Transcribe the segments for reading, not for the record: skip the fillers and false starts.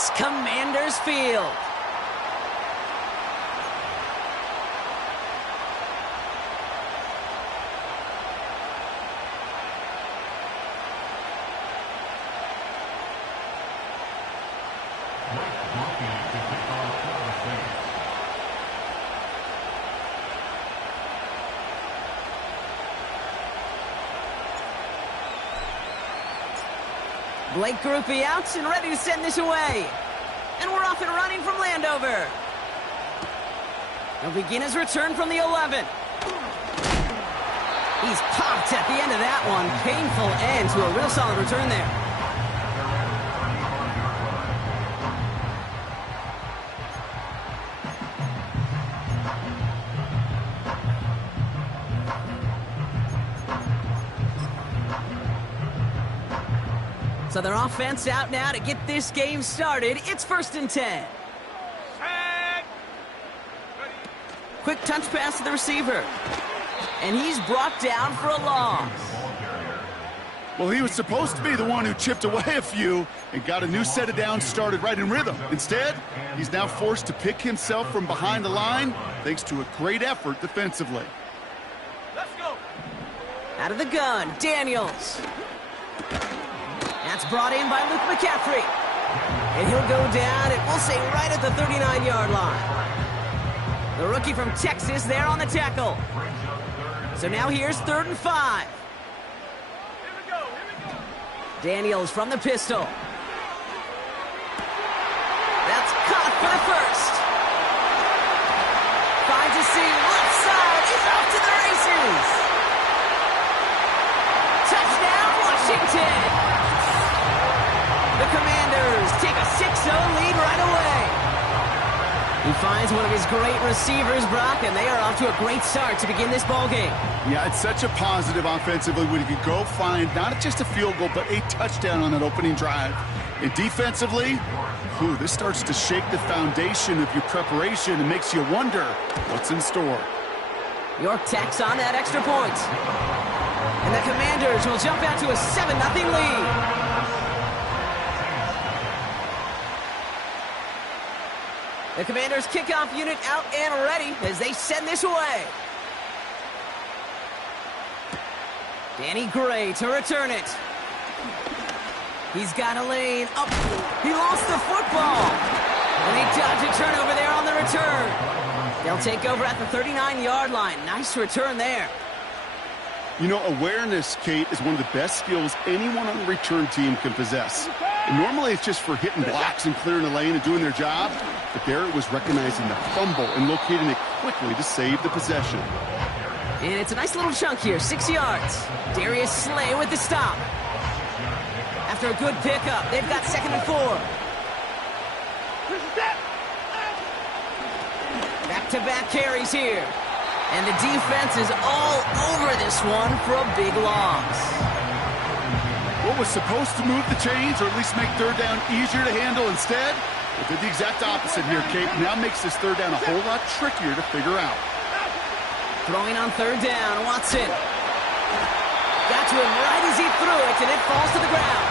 this Commanders field. Blake Grupe out and ready to send this away. And we're off and running from Landover. He'll begin his return from the 11. He's popped at the end of that one. Painful end to a real solid return there. So their offense out now to get this game started. It's 1st and 10. Quick touch pass to the receiver. And he's brought down for a loss. Well, he was supposed to be the one who chipped away a few and got a new set of downs started right in rhythm. Instead, he's now forced to pick himself from behind the line thanks to a great effort defensively. Let's go. Out of the gun, Daniels. That's brought in by Luke McCaffrey. And he'll go down, and we'll say right at the 39-yard line. The rookie from Texas there on the tackle. So now here's 3rd and 5. Here we go. Daniels from the pistol. That's caught for the first. Finds a seam left side. He's off to the races. Touchdown, Washington. The Commanders take a 6-0 lead right away. He finds one of his great receivers, Brock, and they are off to a great start to begin this ballgame. Yeah, it's such a positive offensively when you can go find not just a field goal, but a touchdown on that opening drive. And defensively, this starts to shake the foundation of your preparation and makes you wonder what's in store. York tacks on that extra point. And the Commanders will jump out to a 7-0 lead. The Commanders' kickoff unit out and ready as they send this away. Danny Gray to return it. He's got a lane. Up. He lost the football. And they dodge a turnover there on the return. They'll take over at the 39-yard line. Nice return there. You know, awareness, Kate, is one of the best skills anyone on the return team can possess. And normally it's just for hitting blocks and clearing the lane and doing their job. But there it was recognizing the fumble and locating it quickly to save the possession. And it's a nice little chunk here, 6 yards. Darius Slay with the stop. After a good pickup, they've got 2nd and 4. Back-to-back carries here. And the defense is all over this one for a big loss. What was supposed to move the chains, or at least make 3rd down easier to handle instead, it did the exact opposite here, Kate. Now makes this 3rd down a whole lot trickier to figure out. Throwing on 3rd down, Watson. Got to him right as he threw it, and it falls to the ground.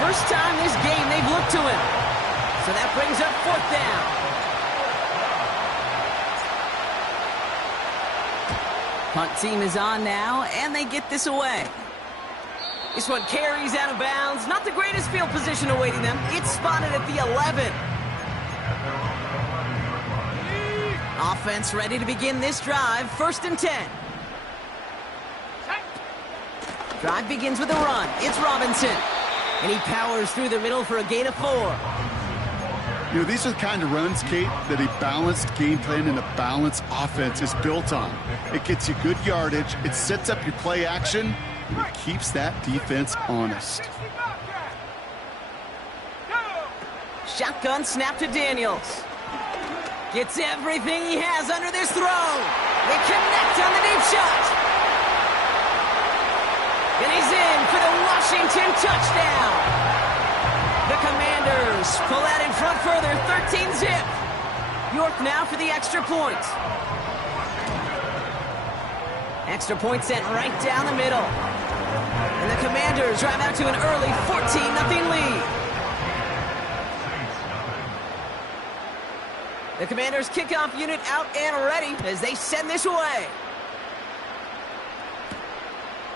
First time this game they've looked to him. So that brings up 4th down. Punt team is on now, and they get this away. This one carries out of bounds. Not the greatest field position awaiting them. It's spotted at the 11. Offense ready to begin this drive. 1st and 10. Drive begins with a run. It's Robinson. And he powers through the middle for a gain of 4. You know, these are the kind of runs, Kate, that a balanced game plan and a balanced offense is built on. It gets you good yardage, it sets up your play action, and it keeps that defense honest. Shotgun snap to Daniels. Gets everything he has under this throw. They connect on the deep shot. And he's in for the Washington touchdown. The Commanders pull out in front further, 13-zip. York now for the extra point. Extra point sent right down the middle. And the Commanders drive out to an early 14-0 lead. The Commanders' kickoff unit out and ready as they send this away.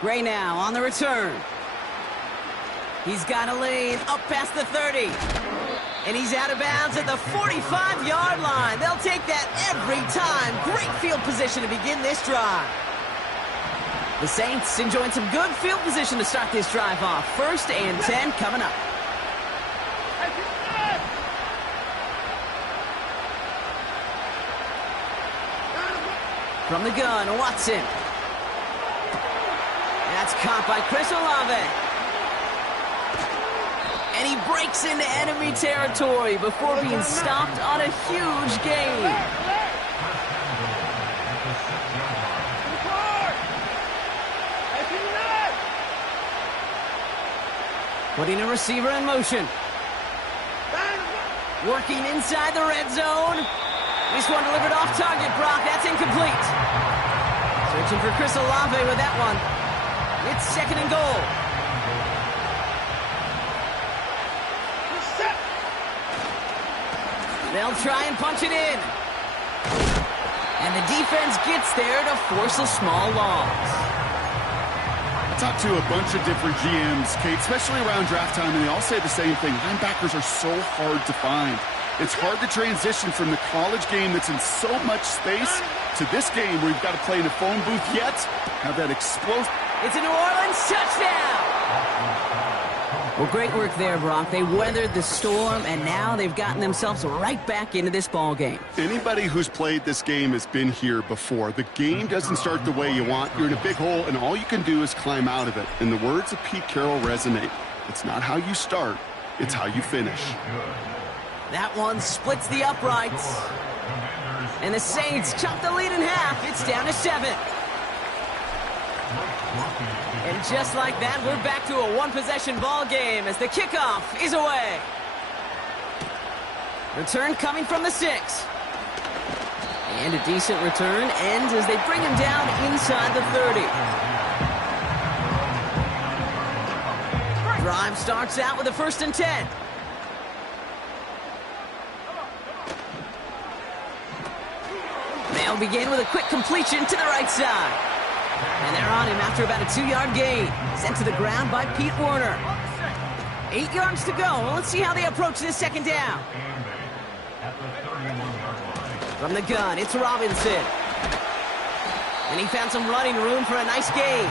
Gray now on the return. He's got a lane up past the 30. And he's out of bounds at the 45-yard line. They'll take that every time. Great field position to begin this drive. The Saints enjoying some good field position to start this drive off. 1st and 10 coming up. From the gun, Watson. That's caught by Chris Olave. And he breaks into enemy territory before being stopped on a huge gain. Putting a receiver in motion. Working inside the red zone. This one delivered off target, Brock. That's incomplete. Searching for Chris Olave with that one. It's 2nd and goal. They'll try and punch it in. And the defense gets there to force a small loss. I talked to a bunch of different GMs, Kate, especially around draft time, and they all say the same thing. Linebackers are so hard to find. It's hard to transition from the college game that's in so much space to this game where you've got to play in a phone booth, yet have that explosive. It's a New Orleans touchdown! Well, great work there, Brock. They weathered the storm, and now they've gotten themselves right back into this ball game. Anybody who's played this game has been here before. The game doesn't start the way you want. You're in a big hole, and all you can do is climb out of it. And the words of Pete Carroll resonate. It's not how you start, it's how you finish. That one splits the uprights. And the Saints chop the lead in half. It's down to 7. And just like that, we're back to a one-possession ball game as the kickoff is away. Return coming from the 6. And a decent return ends as they bring him down inside the 30. Drive starts out with a 1st and 10. They'll begin with a quick completion to the right side. And they're on him after about a 2-yard gain. Sent to the ground by Pete Werner. 8 yards to go. Well, let's see how they approach this 2nd down. From the gun, it's Robinson. And he found some running room for a nice gain.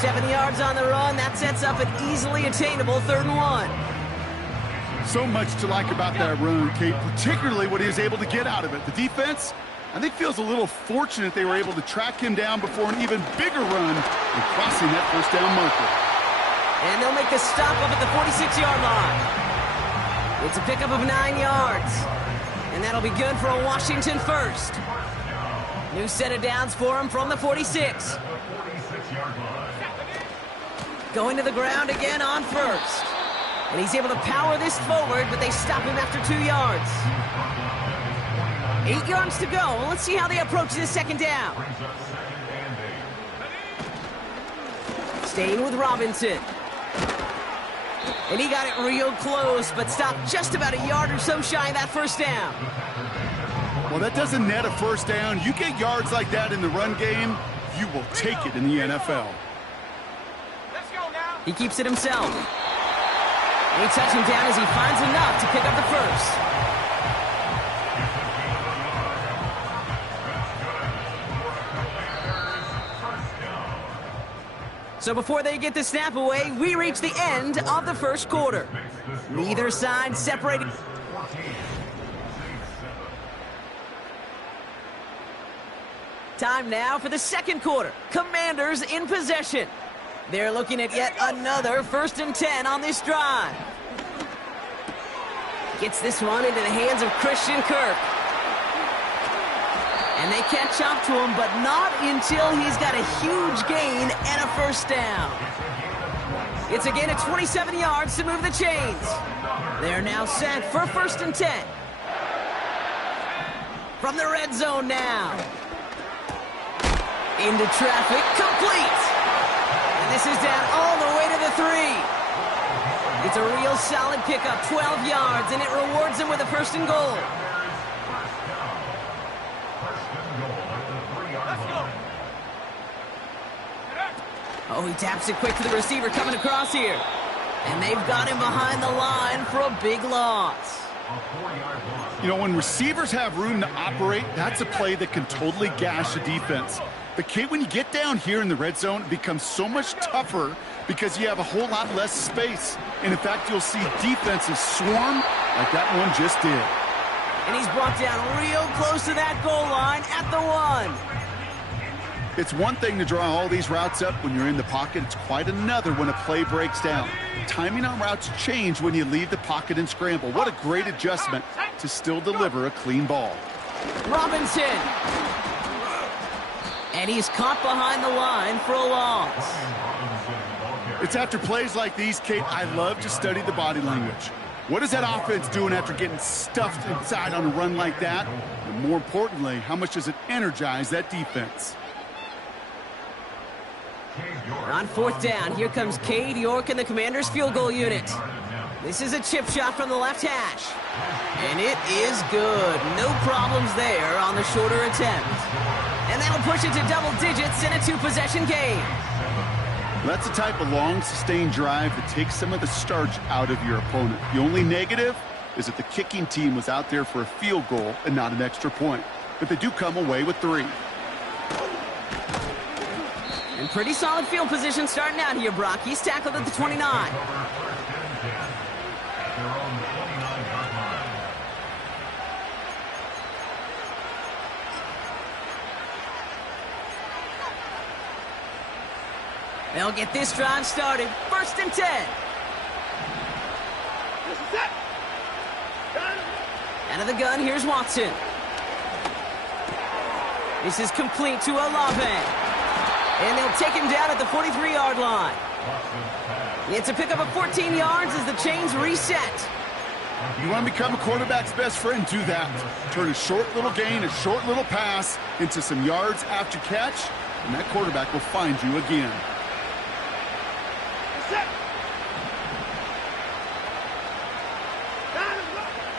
7 yards on the run. That sets up an easily attainable 3rd and 1. So much to like about that run, Kate, particularly what he was able to get out of it. The defense, I think, feels a little fortunate they were able to track him down before an even bigger run and crossing that 1st down marker. And they'll make the stop up at the 46-yard line. It's a pickup of 9 yards. And that'll be good for a Washington 1st. New set of downs for him from the 46. Going to the ground again on 1st. And he's able to power this forward, but they stop him after 2 yards. 8 yards to go. Well, let's see how they approach this 2nd down. Staying with Robinson. And he got it real close, but stopped just about a yard or so shy of that 1st down. Well, that doesn't net a 1st down. You get yards like that in the run game, you will take it in the NFL. He keeps it himself. And he touches him down as he finds enough to pick up the 1st. So before they get the snap away, we reach the end of the 1st quarter. Neither side separated. Time now for the 2nd quarter. Commanders in possession. They're looking at yet another 1st and 10 on this drive. Gets this one into the hands of Christian Kirk. And they catch up to him, but not until he's got a huge gain and a 1st down. It's a gain of 27 yards to move the chains. They're now set for 1st and 10. From the red zone now. Into traffic, complete. And this is down all the way to the 3. It's a real solid pickup, 12 yards, and it rewards him with a 1st and goal. Oh, he taps it quick to the receiver coming across here. And they've got him behind the line for a big loss. You know, when receivers have room to operate, that's a play that can totally gash a defense. But, Kate, when you get down here in the red zone, it becomes so much tougher because you have a whole lot less space. And, in fact, you'll see defenses swarm like that one just did. And he's brought down real close to that goal line at the 1. It's one thing to draw all these routes up when you're in the pocket. It's quite another when a play breaks down. Timing on routes change when you leave the pocket and scramble. What a great adjustment to still deliver a clean ball. Robinson. And he's caught behind the line for a loss. It's after plays like these, Kate, I love to study the body language. What is that offense doing after getting stuffed inside on a run like that? And more importantly, how much does it energize that defense? On 4th down, here comes Cade York and the Commanders' field goal unit. This is a chip shot from the left hash. And it is good. No problems there on the shorter attempt. And that'll push it to double digits in a 2-possession game. That's the type of long, sustained drive that takes some of the starch out of your opponent. The only negative is that the kicking team was out there for a field goal and not an extra point. But they do come away with 3. And pretty solid field position starting out here, Brock. He's tackled at the 29. They'll get this drive started. 1st and 10. Out of the gun, here's Watson. This is complete to Olave. And they'll take him down at the 43-yard line. It's a pickup of 14 yards as the chains reset. You want to become a quarterback's best friend, do that. Turn a short little gain, a short little pass into some yards after catch, and that quarterback will find you again.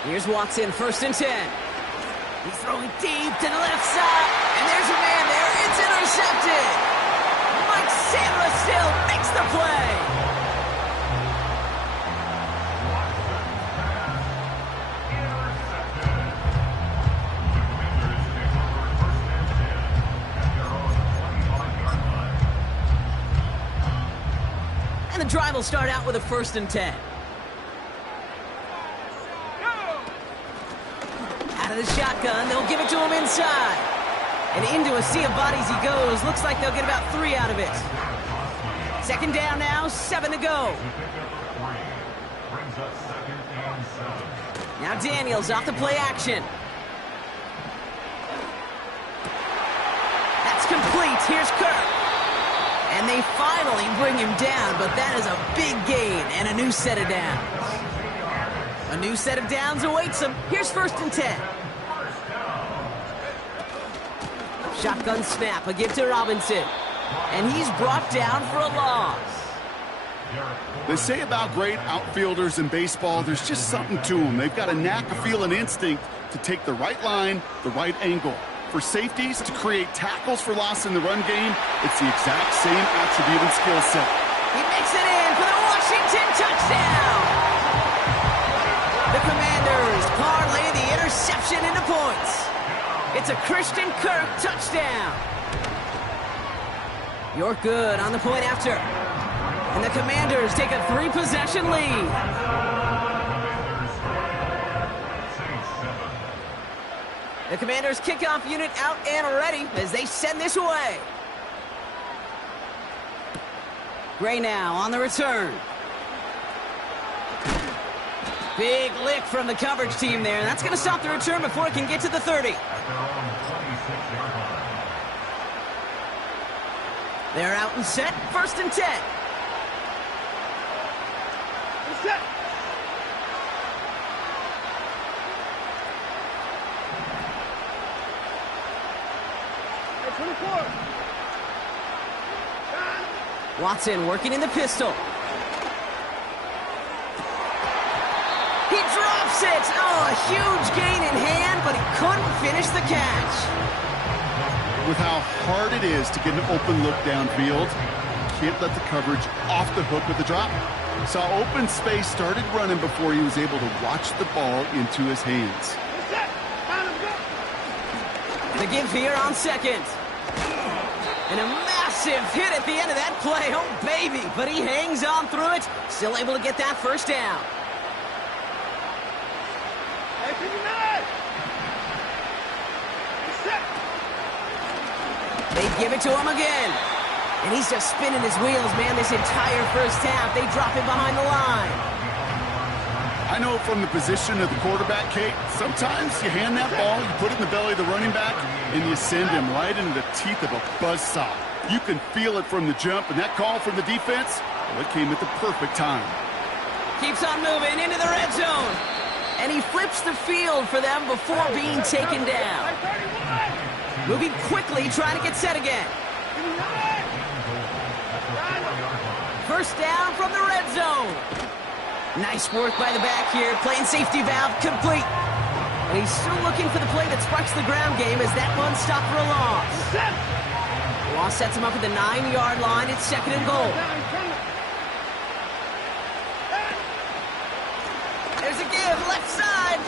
Here's Watson, 1st and 10. He's throwing deep to the left side, and there's a man there. It's intercepted. Mike Sainristil makes the play. And the drive will start out with a 1st and 10. Out of the shotgun, they'll give it to him inside. And into a sea of bodies he goes. Looks like they'll get about 3 out of it. 2nd down now, 7 to go. Now Daniels off the play action. That's complete. Here's Kirk. And they finally bring him down, but that is a big gain and a new set of downs. A new set of downs awaits him. Here's 1st and 10. Shotgun snap, a give to Robinson. And he's brought down for a loss. They say about great outfielders in baseball, there's just something to them. They've got a knack, a feel, and instinct to take the right line, the right angle. For safeties to create tackles for loss in the run game, it's the exact same attribute and skill set. He makes it in for the Washington touchdown. The Commanders parlay the interception into points. It's a Christian Kirk touchdown. You're good on the point after. And the Commanders take a 3-possession lead. The Commanders kickoff unit out and ready as they send this away. Gray now on the return. Big lick from the coverage team there. That's going to stop the return before it can get to the 30. They're out and set. 1st and 10. Set. Watson working in the pistol. He drops it! Oh, a huge gain in hand, but he couldn't finish the catch. With how hard it is to get an open look downfield, you can't let the coverage off the hook with the drop. Saw open space, started running before he was able to watch the ball into his hands. The give here on second. And a massive hit at the end of that play. Oh, baby. But he hangs on through it. Still able to get that first down. They give it to him again. And he's just spinning his wheels, man, this entire first half. They drop him behind the line. I know from the position of the quarterback, Kate, sometimes you hand that ball, you put it in the belly of the running back, and you send him right into the teeth of a buzzsaw. You can feel it from the jump, and that call from the defense, well, it came at the perfect time. Keeps on moving into the red zone. And he flips the field for them before being taken down. Moving quickly, trying to get set again. First down from the red zone. Nice work by the back here. Playing safety valve complete. And he's still looking for the play that sparks the ground game as that one stopped for a loss. Loss sets him up at the 9-yard line. It's second and goal. There's a give, left side.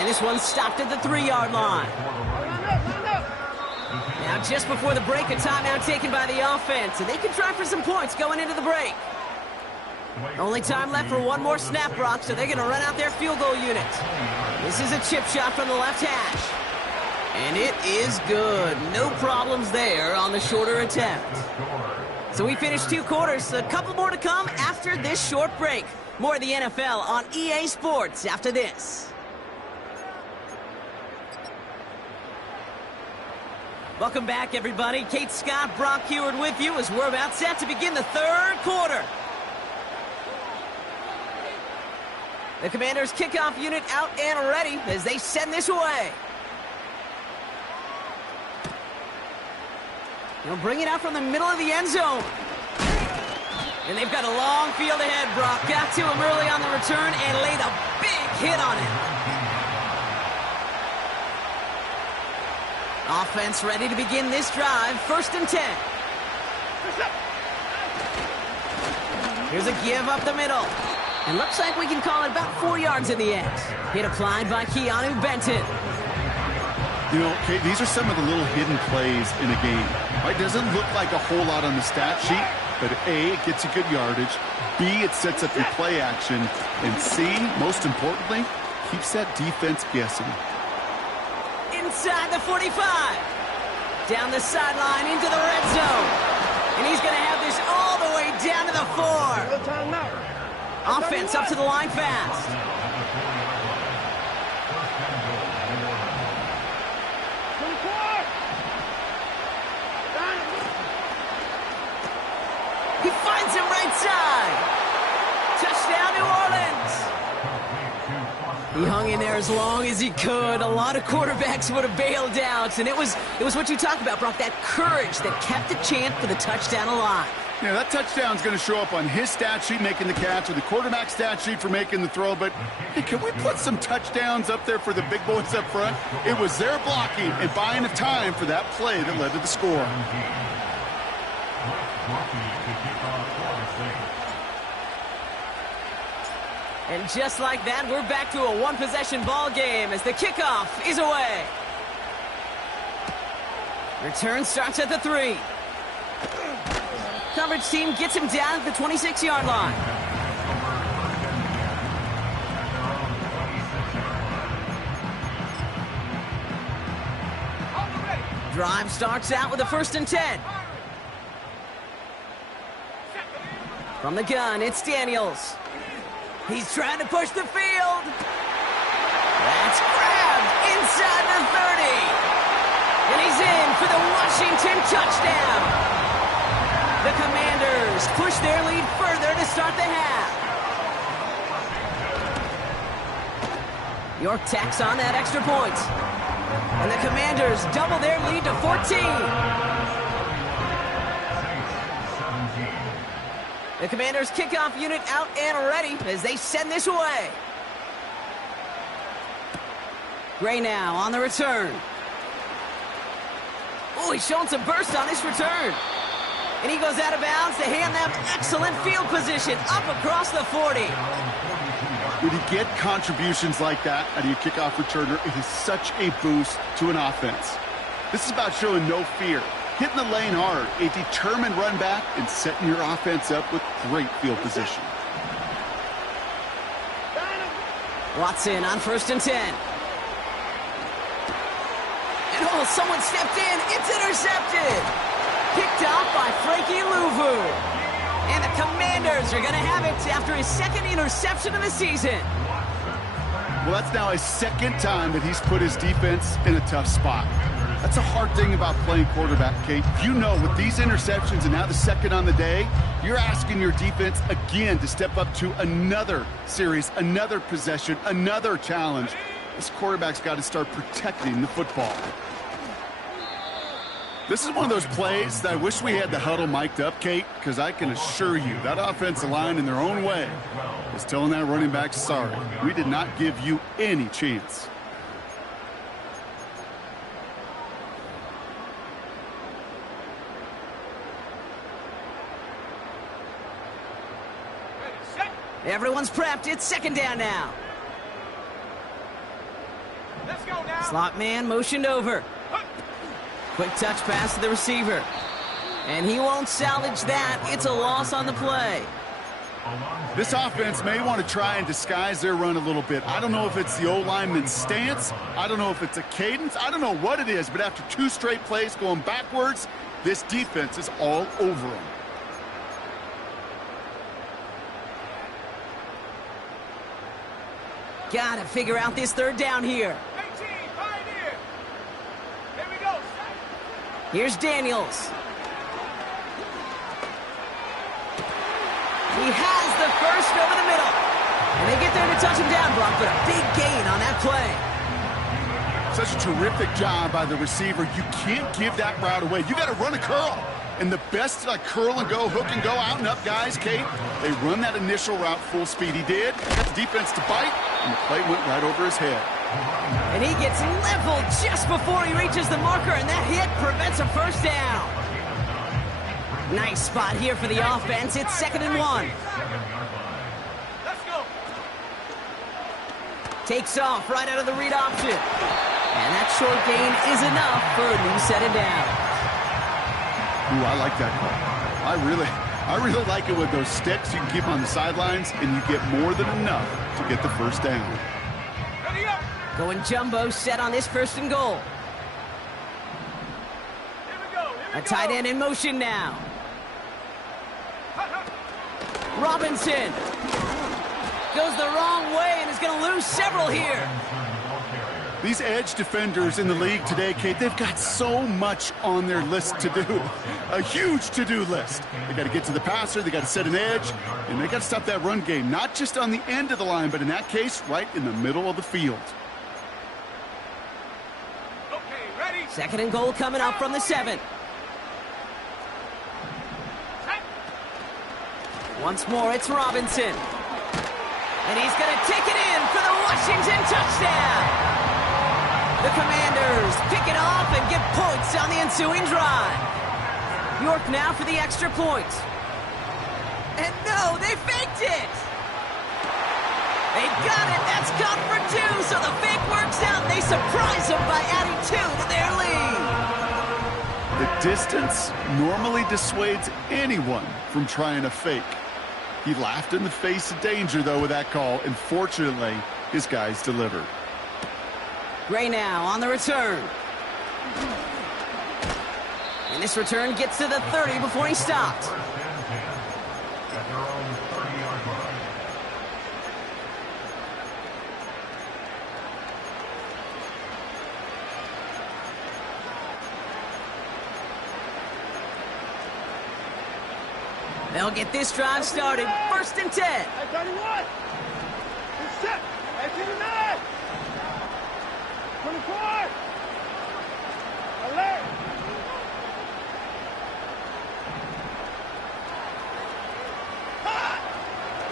And this one stopped at the 3-yard line. Now just before the break, a timeout taken by the offense. And they can try for some points going into the break. Only time left for one more snap, Brock, so they're going to run out their field goal unit. This is a chip shot from the left hash. And it is good. No problems there on the shorter attempt. So we finished 2 quarters. A couple more to come after this short break. More of the NFL on EA Sports after this. Welcome back, everybody. Kate Scott, Brock Huard with you as we're about set to begin the third quarter. The Commanders' kickoff unit out and ready as they send this away. They'll bring it out from the middle of the end zone. And they've got a long field ahead, Brock. Got to him early on the return and laid a big hit on him. Offense ready to begin this drive. First and 10. Here's a give up the middle. And looks like we can call it about 4 yards in the end. Hit applied by Keanu Benton. You know, Kate, these are some of the little hidden plays in a game. It doesn't look like a whole lot on the stat sheet, but A, it gets you good yardage. B, it sets up your play action. And C, most importantly, keeps that defense guessing. Inside the 45. Down the sideline into the red zone. And he's going to have this all the way down to the 4. Offense up to the line fast. He finds him right side. Touchdown, New Orleans. He hung in there as long as he could. A lot of quarterbacks would have bailed out. And it was what you talked about, Brock, that courage that kept the chant for the touchdown alive. Yeah, that touchdown's going to show up on his stat sheet making the catch or the quarterback stat sheet for making the throw. But hey, can we put some touchdowns up there for the big boys up front? It was their blocking and buying of time for that play that led to the score. And just like that, we're back to a one-possession ball game as the kickoff is away. Return starts at the 3. Coverage team gets him down at the 26-yard line. Drive starts out with a first and 10. From the gun, it's Daniels. He's trying to push the field. That's grabbed inside the 30. And he's in for the Washington touchdown. The Commanders push their lead further to start the half. York tacks on that extra point. And the Commanders double their lead to 14. 17. The Commanders' kickoff unit out and ready as they send this away. Gray now on the return. Oh, he's showing some burst on this return. And he goes out of bounds to hand them excellent field position up across the 40. When you get contributions like that out of your kickoff returner, it is such a boost to an offense. This is about showing no fear, hitting the lane hard, a determined run back, and setting your offense up with great field position. Watson on 1st and 10. And oh, someone stepped in. It's intercepted. Picked off by Frankie Louvu. And the Commanders are going to have it after his 2nd interception of the season. Well, that's now his 2nd time that he's put his defense in a tough spot. That's a hard thing about playing quarterback, Kate. You know, with these interceptions and now the 2nd on the day, you're asking your defense again to step up to another series, another possession, another challenge. This quarterback's got to start protecting the football. This is one of those plays that I wish we had the huddle mic'd up, Kate, because I can assure you that offensive line in their own way is telling that running back, sorry, we did not give you any chance. Everyone's prepped. It's 2nd down now. Let's go now. Slot man motioned over. Quick touch pass to the receiver. And he won't salvage that. It's a loss on the play. This offense may want to try and disguise their run a little bit. I don't know if it's the O-lineman's stance. I don't know if it's a cadence. I don't know what it is. But after 2 straight plays going backwards, this defense is all over them. Gotta figure out this 3rd down here. 18, Pioneer. Here we go. Here's Daniels. He has the 1st over the middle. And they get there to touch him down, Brock, but a big gain on that play. Such a terrific job by the receiver. You can't give that route away. You got to run a curl. And the best curl and go, hook and go, out and up guys, Kate, they run that initial route full speed. He did. Got the defense to bite, and the play went right over his head. And he gets leveled just before he reaches the marker, and that hit prevents a 1st down. Nice spot here for the offense. It's 2nd and 1. Let's go. Takes off right out of the read option. And that short gain is enough for a new 2nd down. Ooh, I like that call. I really like it with those sticks you can keep on the sidelines, and you get more than enough to get the 1st down. Ready up. Going jumbo set on this 1st and goal. Here we go. A tight end in motion now. Robinson goes the wrong way and is going to lose several here. These edge defenders in the league today, Kate, they've got so much on their list to do. A huge to-do list. They got to get to the passer, they got to set an edge, and they got to stop that run game, not just on the end of the line, but in that case, right in the middle of the field. Okay, ready. 2nd and goal coming up from the 7. Once more, it's Robinson. And he's going to take it in for the Washington touchdown. The Commanders pick it off and get points on the ensuing drive. York now for the extra point. And no, they faked it. They got it. That's caught for 2, so the fake works out. They surprise them by adding 2 to their lead. The distance normally dissuades anyone from trying a fake. He laughed in the face of danger, though, with that call, and fortunately, his guys delivered. Gray now on the return. And this return gets to the 30 before he stopped. They'll get this drive started. 1st and 10. Hey, 31. It's set. Hey, 29. 24. Alert.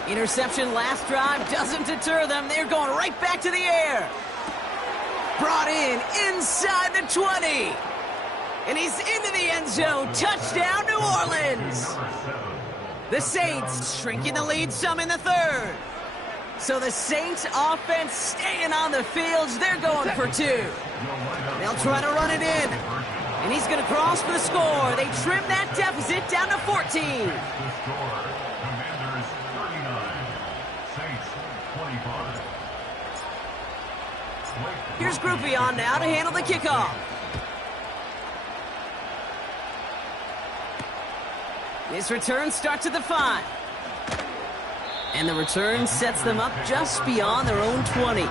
Interception last drive doesn't deter them. They're going right back to the air. Brought in inside the 20. And he's into the end zone. Touchdown, New Orleans. The Saints shrinking the lead some in the third. So the Saints offense staying on the fields. They're going for two. They'll try to run it in. And he's going to cross for the score. They trim that deficit down to 14. Here's Groupie on now to handle the kickoff. This return starts at the 5. And the return sets them up just beyond their own 20.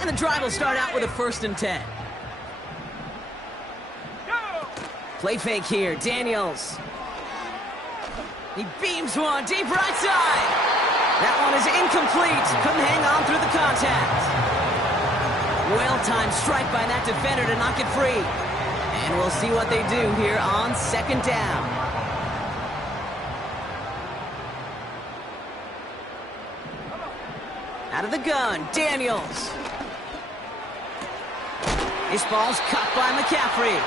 And the drive will start out with a 1st and 10. Play fake here, Daniels. He beams one deep right side. That one is incomplete. Couldn't hang on through the contact. Well-timed strike by that defender to knock it free. And we'll see what they do here on 2nd down. Out of the gun, Daniels. This ball's caught by McCaffrey.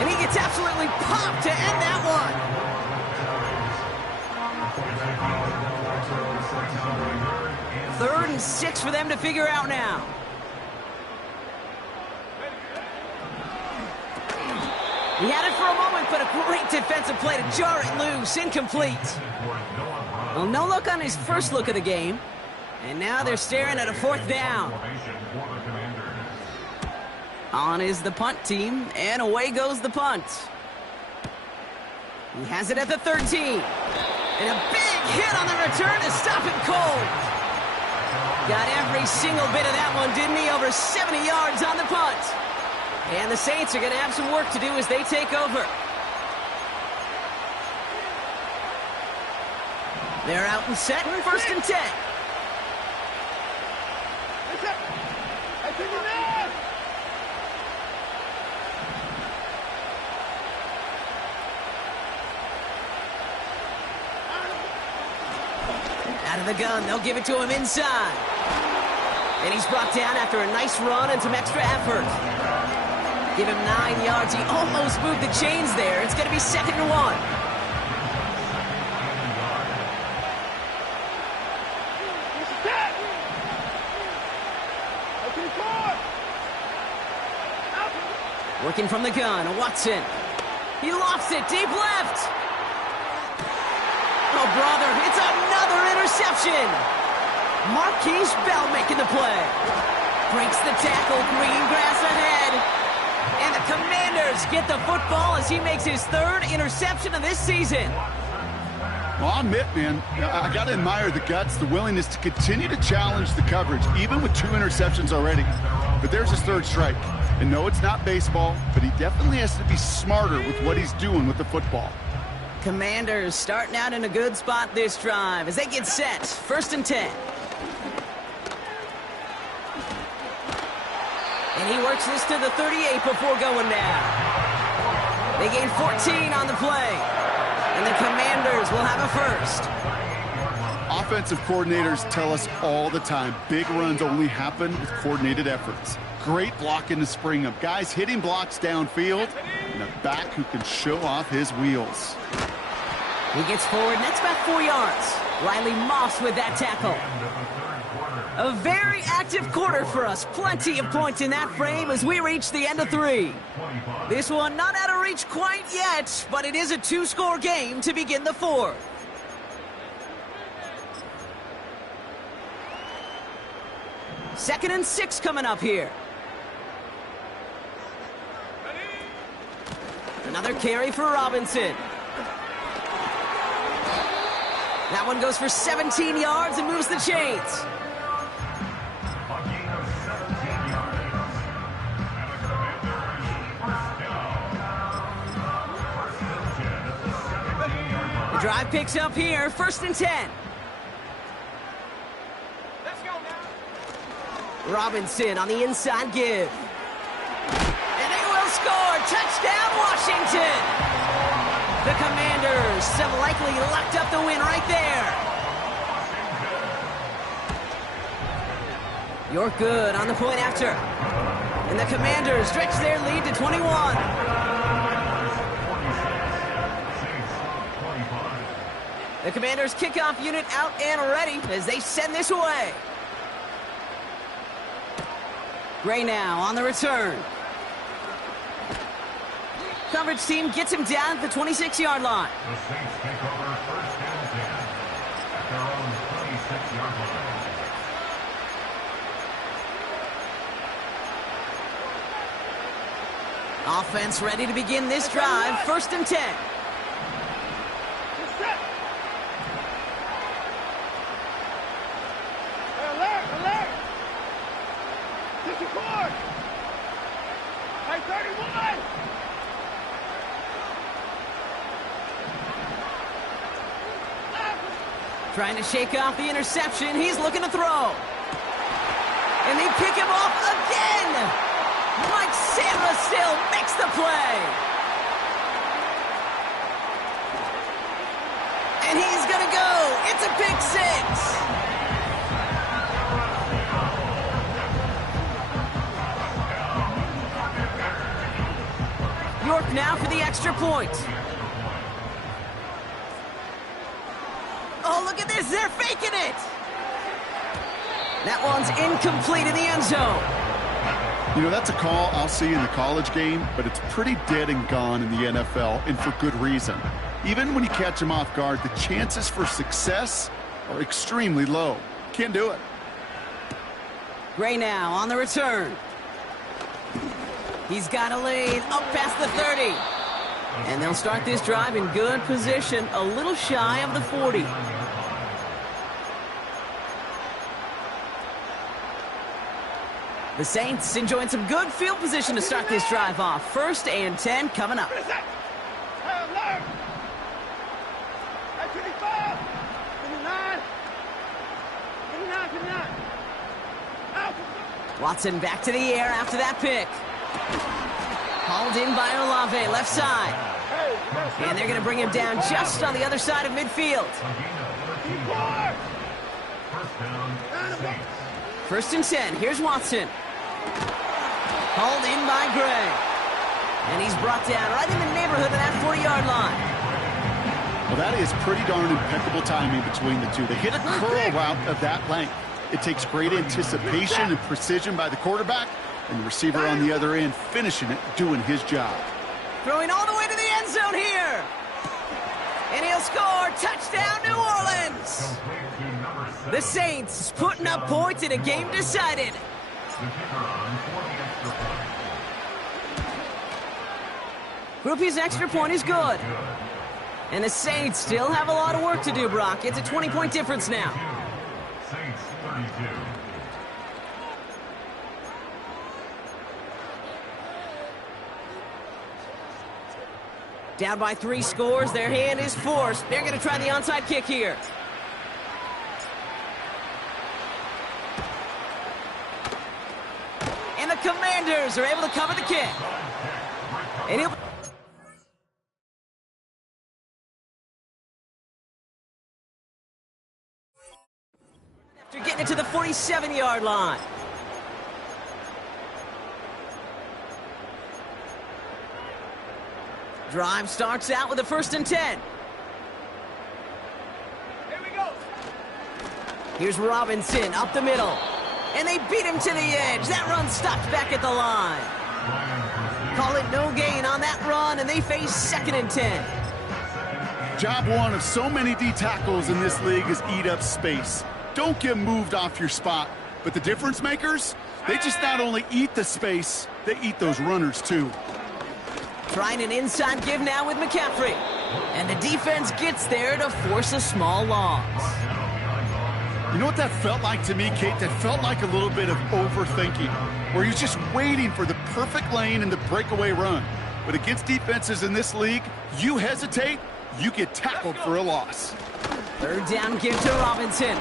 And he gets absolutely popped to end that one. 3rd and 6 for them to figure out now. He had it for a moment, but a great defensive play to jar it loose. Incomplete. Well, no look on his first look of the game. And now they're staring at a 4th down. On is the punt team, and away goes the punt. He has it at the 13. And a big hit on the return to stop him cold. Got every single bit of that one, didn't he? Over 70 yards on the punt. And the Saints are going to have some work to do as they take over. They're out and set, 1st and 10. Out of the gun, they'll give it to him inside. And he's brought down after a nice run and some extra effort. Give him 9 yards. He almost moved the chains there. It's going to be 2nd and 1. Working from the gun, Watson. He lofts it deep left. Oh, brother, it's another interception. Marquise Bell making the play. Breaks the tackle, green grass ahead. And the Commanders get the football as he makes his 3rd interception of this season. Well, I'll admit, man, I got to admire the guts, the willingness to continue to challenge the coverage, even with 2 interceptions already. But there's his 3rd strike. And no, it's not baseball, but he definitely has to be smarter with what he's doing with the football. Commanders starting out in a good spot this drive as they get set. 1st and 10. And he works this to the 38 before going down. They gain 14 on the play. And the Commanders will have a 1st. Offensive coordinators tell us all the time, big runs only happen with coordinated efforts. Great blocking to spring them. Guys hitting blocks downfield, and a back who can show off his wheels. He gets forward, and that's about 4 yards. Riley Moss with that tackle. A very active quarter for us. Plenty of points in that frame as we reach the end of 3. This one not out of reach quite yet, but it is a 2-score game to begin the 4th. Second and 6 coming up here. Another carry for Robinson. That one goes for 17 yards and moves the chains. The drive picks up here, 1st and 10. Robinson on the inside give. And they will score! Touchdown, Washington! The Commanders have likely locked up the win right there. You're good on the point after. And the Commanders stretch their lead to 21. The Commanders kickoff unit out and ready as they send this away. Gray now on the return. Coverage team gets him down at the 26-yard line. The Saints take over first and 10 at their own 26-yard line. Offense ready to begin this drive. First and 10. Alert, alert! This is Ford! Hey, 31! Trying to shake off the interception. He's looking to throw. And they pick him off again! Mike Sandra still makes the play. And he's gonna go. It's a pick six. York now for the extra point. Oh, look at this. They're faking it. That one's incomplete in the end zone. You know, that's a call I'll see in the college game, but it's pretty dead and gone in the NFL, and for good reason. Even when you catch him off guard, the chances for success are extremely low. Can't do it. Gray now on the return. He's got a lead up past the 30. And they'll start this drive in good position, a little shy of the 40. The Saints enjoying some good field position to start this drive off. First and 10 coming up. Hey, alert! Hey, 25! 59! 59, 59! Out! Watson back to the air after that pick. Hauled in by Olave, left side. And they're going to bring him down just on the other side of midfield. First and 10. Here's Watson. Hauled in by Gray. And he's brought down right in the neighborhood of that 40-yard line. Well, that is pretty darn impeccable timing between the two. They hit a curl route of that length. It takes great anticipation and precision by the quarterback, and the receiver on the other end finishing it, doing his job. Throwing all the way to the end zone here. And he'll score. Touchdown, New Orleans. The Saints putting up points in a game decided. Groupie's extra point is good. And the Saints still have a lot of work to do, Brock. It's a 20-point difference now. Saints 32. Down by 3 scores, their hand is forced. They're going to try the onside kick here. And the Commanders are able to cover the kick. And he'll... after getting it to the 47-yard line. Drive starts out with a first and 10. Here we go! Here's Robinson up the middle. And they beat him to the edge. That run stopped back at the line. Call it no gain on that run, and they face second and 10. Job one of so many D tackles in this league is eat up space. Don't get moved off your spot. But the difference makers, they just not only eat the space, they eat those runners too. Trying an inside give now with McCaffrey. And the defense gets there to force a small loss. You know what that felt like to me, Kate? That felt like a little bit of overthinking, where you're just waiting for the perfect lane and the breakaway run. But against defenses in this league, you hesitate, you get tackled for a loss. Third down give to Robinson.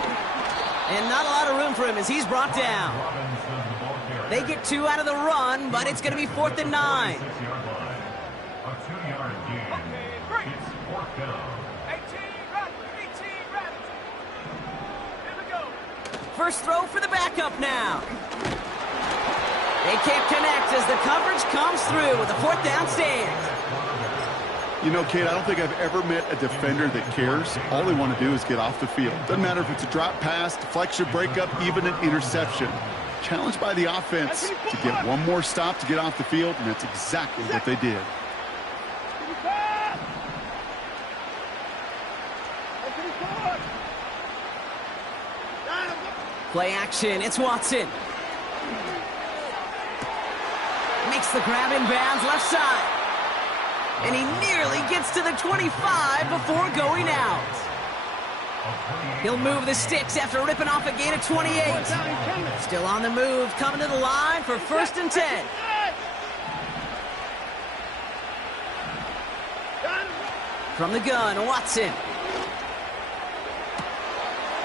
And not a lot of room for him as he's brought down. They get 2 out of the run, but it's going to be 4th and 9. 6-yard line. A 2-yard gain. It's 4th down. 18 Rabbits. Here we go. First throw for the backup now. They can't connect as the coverage comes through with a 4th down stand. You know, Kate, I don't think I've ever met a defender that cares. All they want to do is get off the field. Doesn't matter if it's a drop pass, deflection, breakup, even an interception. Challenged by the offense to get one more stop to get off the field, and that's exactly what they did. Play action, it's Watson. Makes the grab in bounds left side. And he nearly gets to the 25 before going out. He'll move the sticks after ripping off a gain of 28. Still on the move, coming to the line for 1st and 10. From the gun, Watson.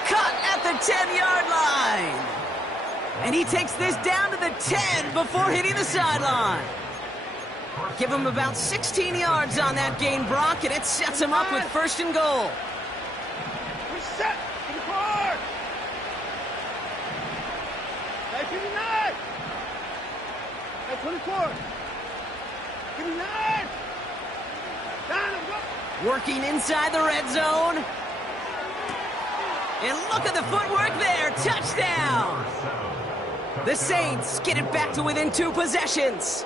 Cut at the 10-yard line. And he takes this down to the 10 before hitting the sideline. Give him about 16 yards on that gain, Brock, and it sets him up with 1st and goal. We're set to the car. 59. 24. 59. Working inside the red zone. And look at the footwork there. Touchdown. The Saints get it back to within 2 possessions.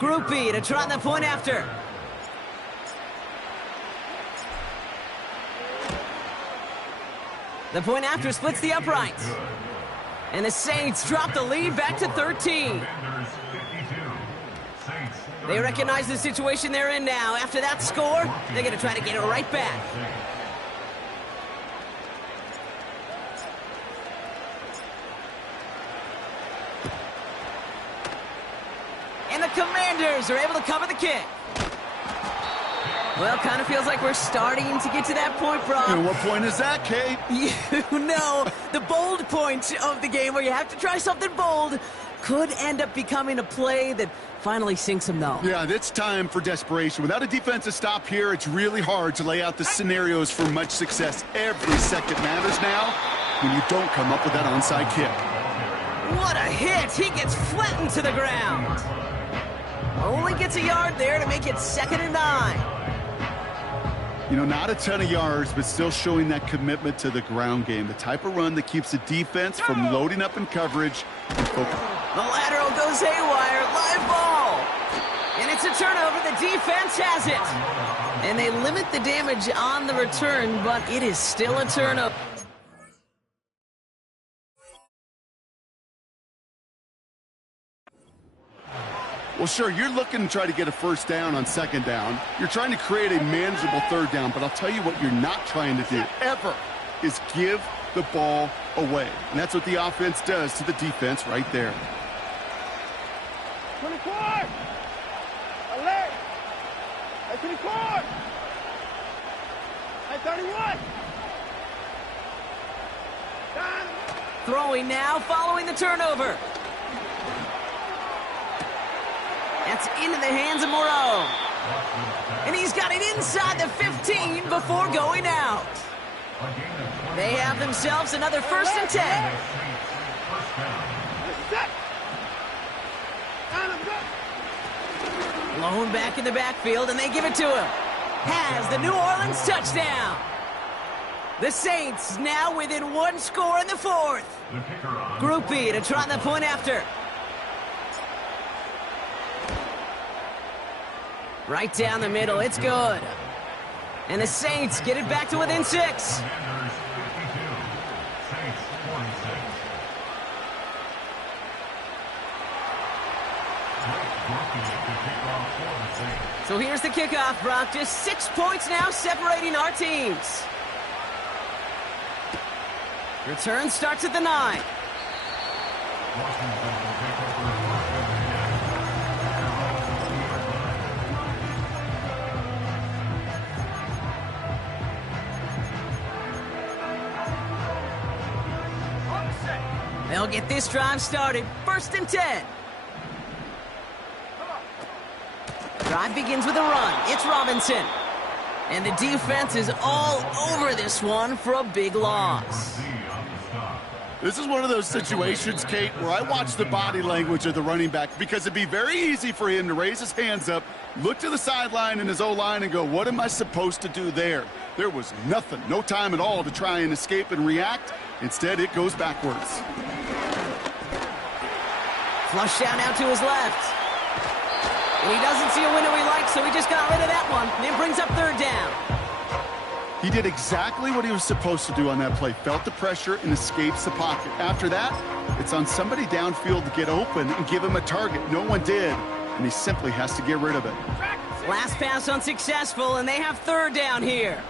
Groupie to try the point after. The point after splits the uprights. And the Saints drop the lead back to 13. They recognize the situation they're in now. After that score, they're going to try to get it right back. And the Commanders are able to cover the kick. Well, kind of feels like we're starting to get to that point, Brock. And what point is that, Kate? You know, the bold point of the game where you have to try something bold could end up becoming a play that finally sinks them, though. Yeah, it's time for desperation. Without a defensive stop here, it's really hard to lay out the scenarios for much success. Every second matters now when you don't come up with that onside kick. What a hit! He gets flattened to the ground. Only gets a yard there to make it 2nd and 9. You know, not a ton of yards, but still showing that commitment to the ground game. The type of run that keeps the defense from loading up in coverage and focus. The lateral goes haywire, live ball. And it's a turnover, the defense has it. And they limit the damage on the return, but it is still a turnover. Well, sure, you're looking to try to get a 1st down on 2nd down. You're trying to create a manageable 3rd down, but I'll tell you what you're not trying to do, ever, is give the ball away. And that's what the offense does to the defense right there. 24. Alert. 24. 31. Throwing now, following the turnover. That's into the hands of Moreau. And he's got it inside the 15 before going out. They have themselves another 1st and 10. Blown back in the backfield, and they give it to him. Has the New Orleans touchdown. The Saints now within 1 score in the 4th. Groupie to try the point after. Right down the middle, it's good. And the Saints get it back to within 6. So here's the kickoff, Brock. Just 6 points now separating our teams. Return starts at the 9. On the set. They'll get this drive started. 1st and 10. Drive begins with a run. It's Robinson. And the defense is all over this one for a big loss. This is one of those situations, Kate, where I watch the body language of the running back because it'd be very easy for him to raise his hands up, look to the sideline in his O-line and go, what am I supposed to do there? There was nothing, no time at all to try and escape and react. Instead, it goes backwards. Flush down out to his left. And he doesn't see a window he likes, so he just got rid of that one. And it brings up 3rd down. He did exactly what he was supposed to do on that play. Felt the pressure and escapes the pocket. After that, it's on somebody downfield to get open and give him a target. No one did, and he simply has to get rid of it. Last pass unsuccessful, and they have 3rd down here.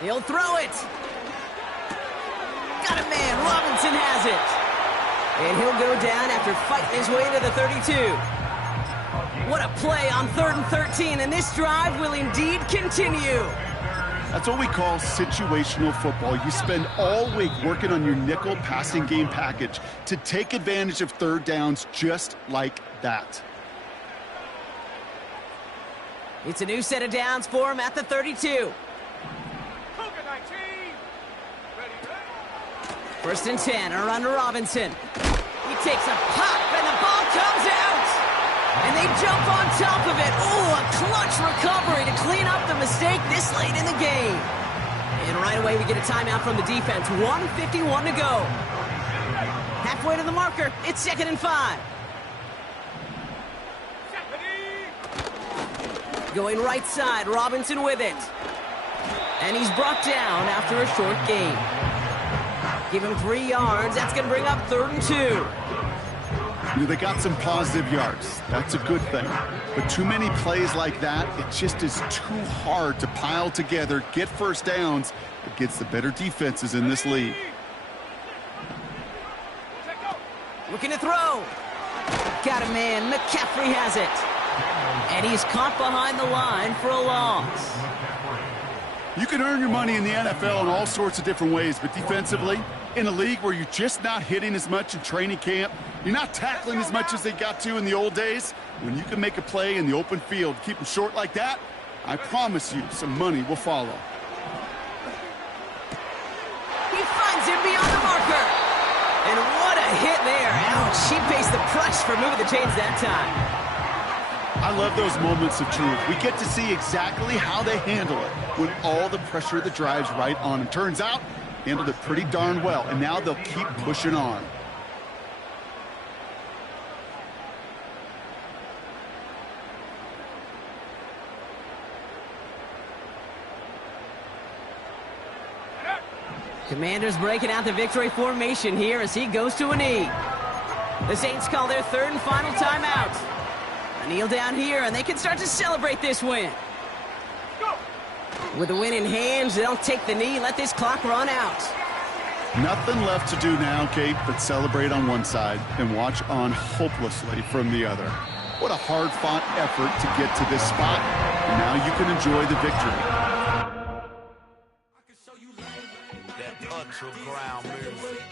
He'll throw it. Got a man. Robinson has it. And he'll go down after fighting his way to the 32. What a play on 3rd and 13, and this drive will indeed continue. That's what we call situational football. You spend all week working on your nickel passing game package to take advantage of 3rd downs just like that. It's a new set of downs for him at the 32. 1st and 10, a run to Robinson. He takes a pop, and the ball comes out. And they jump on top of it. Oh, a clutch recovery to clean up the mistake this late in the game. And right away, we get a timeout from the defense. 1:51 to go. Halfway to the marker. It's 2nd and 5. Going right side, Robinson with it. And he's brought down after a short gain. Give him 3 yards. That's going to bring up 3rd and 2. You know, they got some positive yards. That's a good thing. But too many plays like that, it just is too hard to pile together, get 1st downs against the better defenses in this league. Looking to throw. Got a man. McCaffrey has it. And he's caught behind the line for a loss. You can earn your money in the NFL in all sorts of different ways, but defensively, in a league where you're just not hitting as much in training camp, you're not tackling as much as they got to in the old days, when you can make a play in the open field, keep them short like that, I promise you some money will follow. He finds him beyond the marker. And what a hit there. Ouch, he faced the press for moving the chains that time. I love those moments of truth. We get to see exactly how they handle it when all the pressure that drives right on them. Turns out, handled it pretty darn well, and now they'll keep pushing on. Commanders breaking out the victory formation here as he goes to a knee. The Saints call their 3rd and final timeout. A kneel down here, and they can start to celebrate this win. With the win in hands, they'll take the knee, let this clock run out. Nothing left to do now, Kate, but celebrate on one side and watch on hopelessly from the other. What a hard-fought effort to get to this spot, and now you can enjoy the victory. That ground music.